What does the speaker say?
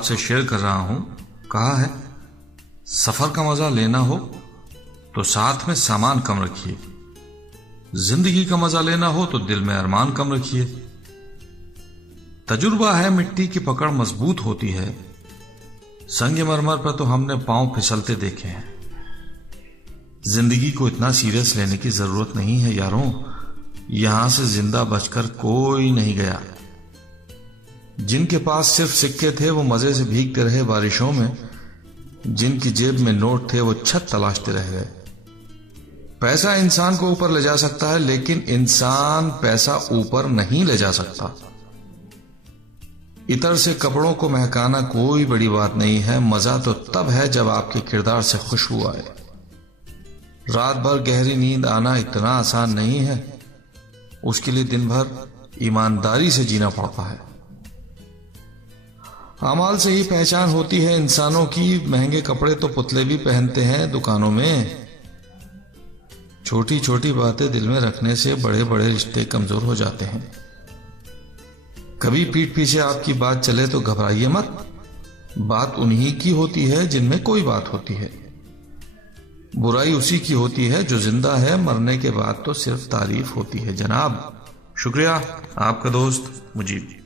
आपसे शेयर कर रहा हूं। कहा है, सफर का मजा लेना हो तो साथ में सामान कम रखिए, जिंदगी का मजा लेना हो तो दिल में अरमान कम रखिए। तजुर्बा है मिट्टी की पकड़ मजबूत होती है, संगमरमर पर तो हमने पांव फिसलते देखे हैं। जिंदगी को इतना सीरियस लेने की जरूरत नहीं है यारों, यहां से जिंदा बचकर कोई नहीं गया। जिनके पास सिर्फ सिक्के थे वो मजे से भीगते रहे बारिशों में, जिनकी जेब में नोट थे वो छत तलाशते रह गए। पैसा इंसान को ऊपर ले जा सकता है, लेकिन इंसान पैसा ऊपर नहीं ले जा सकता। इतर से कपड़ों को महकाना कोई बड़ी बात नहीं है, मजा तो तब है जब आपके किरदार से खुशबू आए। रात भर गहरी नींद आना इतना आसान नहीं है, उसके लिए दिन भर ईमानदारी से जीना पड़ता है। अमाल से ही पहचान होती है इंसानों की, महंगे कपड़े तो पुतले भी पहनते हैं दुकानों में। छोटी छोटी बातें दिल में रखने से बड़े बड़े रिश्ते कमजोर हो जाते हैं। कभी पीठ पीछे आपकी बात चले तो घबराइए मत, बात उन्हीं की होती है जिनमें कोई बात होती है। बुराई उसी की होती है जो जिंदा है, मरने के बाद तो सिर्फ तारीफ होती है जनाब। शुक्रिया, आपका दोस्त मुजीब।